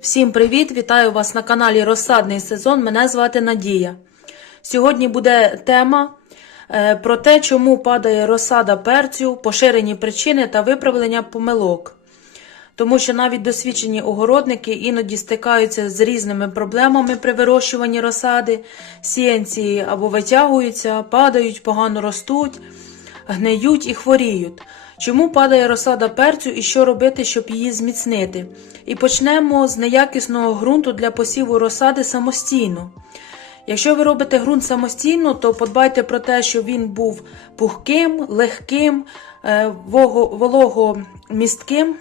Всім привіт! Вітаю вас на каналі Розсадний сезон. Мене звати Надія. Сьогодні буде тема е, про те, чому падає розсада перцю, поширені причини та виправлення помилок. Тому що навіть досвідчені огородники іноді стикаються з різними проблемами при вирощуванні розсади, сіянці або витягуються, падають, погано ростуть, гниють і хворіють. Чому падає розсада перцю і що робити, щоб її зміцнити? І почнемо з неякісного ґрунту для посіву розсади самостійно. Якщо ви робите ґрунт самостійно, то подбайте про те, щоб він був пухким, легким, е, вологомістким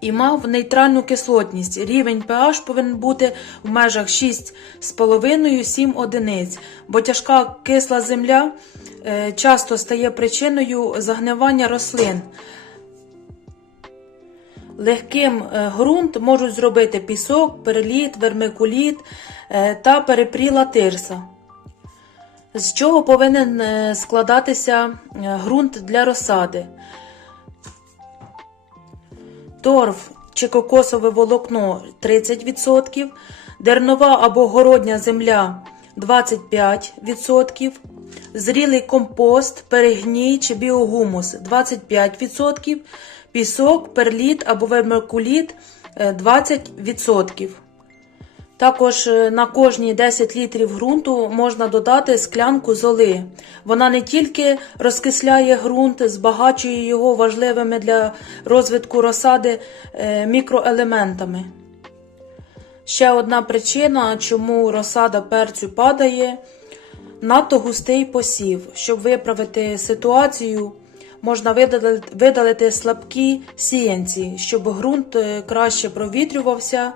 і мав нейтральну кислотність. Рівень pH повинен бути в межах 6,5-7 одиниць, бо тяжка кисла земля часто стає причиною загнивання рослин. Легким е, ґрунт можуть зробити пісок, переліт, вермикуліт е, та перепріла тирса. З чого повинен е, складатися е, ґрунт для розсади? торф чи кокосове волокно 30%, дернова або городня земля 25%, зрілий компост, перегній чи біогумус 25%, пісок, перліт або вермикуліт е, 20%. Також е, на кожні 10 літрів ґрунту можна додати склянку золи. Вона не тільки розкисляє ґрунт, збагачує його важливими для розвитку розсади е, мікроелементами. Ще одна причина, чому розсада перцю падає надто густий посів. Щоб виправити ситуацію, можна видалити, слабкі сіянці, щоб ґрунт е, краще провітрювався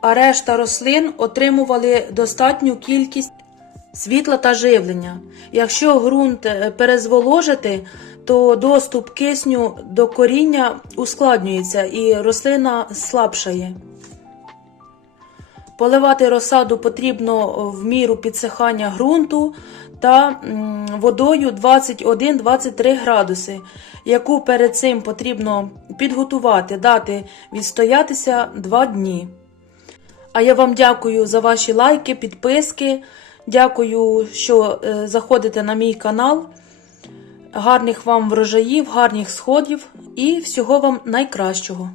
а решта рослин отримували достатню кількість світла та живлення. Якщо ґрунт е, перезволожити, то доступ кисню до коріння ускладнюється і рослина слабшає. Поливати розсаду потрібно в міру підсихання ґрунту та водою 21-23 градуси, яку перед цим потрібно підготувати, дати відстоятися 2 дні. А я вам дякую за ваші лайки, підписки. Дякую, що е, заходите на мій канал. Гарних вам врожаїв, гарних сходів і всього вам найкращого.